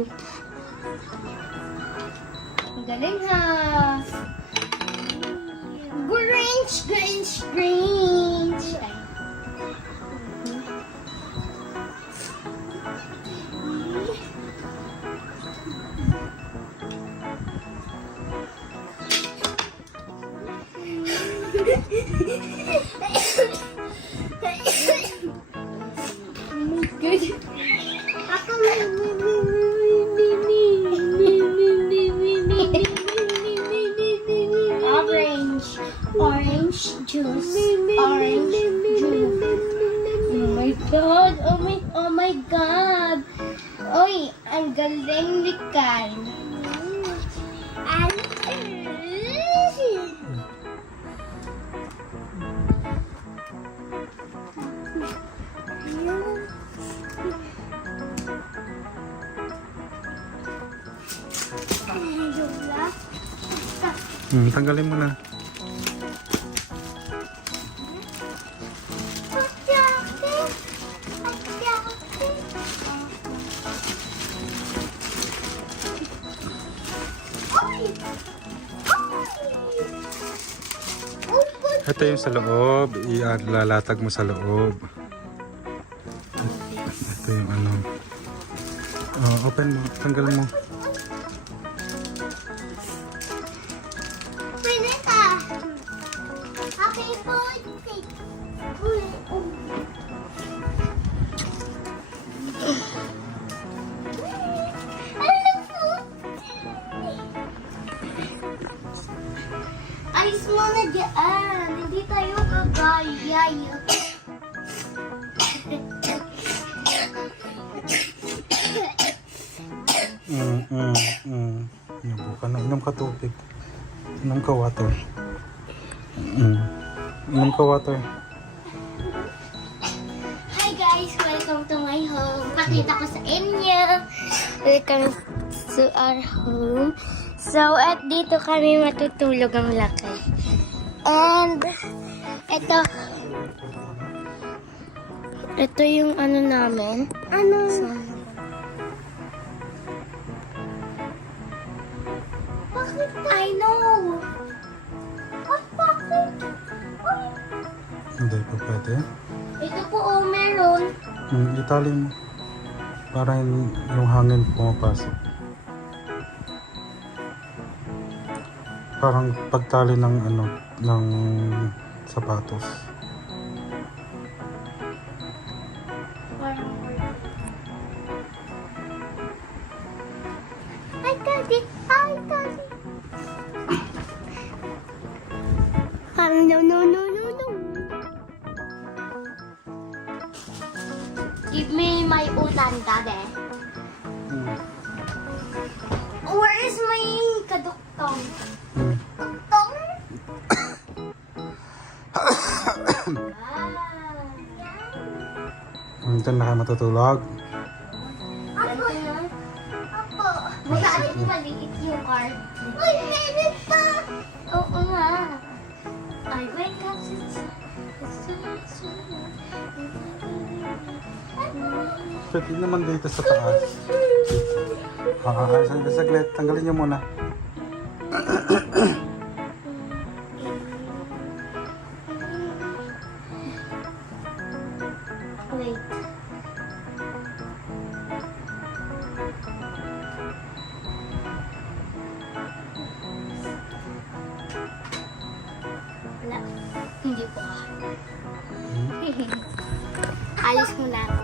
Ang galing ha. Grinch, Grinch, Grinch. Good. Ako orange juice. Orange juice. Oh my god. Oh my god. Oy, ang galing ni Kan. Tanggalin mo na. Ito yung sa loob. Ilalatag mo sa loob. Ito yung ano. Oh, open mo. Tanggal mo. Happy birthday. Alis mo na dyan. Hindi tayo kagaya. Bukan. Inom ka tubig. Inom ka water. Inom ka water. Hi guys! Welcome to my home. Pakita ko sa inyo. Welcome to our home. So, at dito kami matutulog ang laki. And, ito yung ano namin. Ano? Bakit? I know. Bakit? Hindi pa pwede. Ito po, oh, meron. Itali mo. Para yung hangin pumapasok. Parang pagtali ng ano, ng sapatos. I got it. I got it. No. Give me my ulan, Daddy. Where is my kaduktong? Duktong? Diyan na kayo matutulog. Ako na. Ako. Magkaalit maliit yung card. Uy, meron pa! Oo nga. I wake up Pwede naman dito sa taas. Saglit. Tanggalin niyo muna. Wait. Wala. Hindi po. Alis mo na.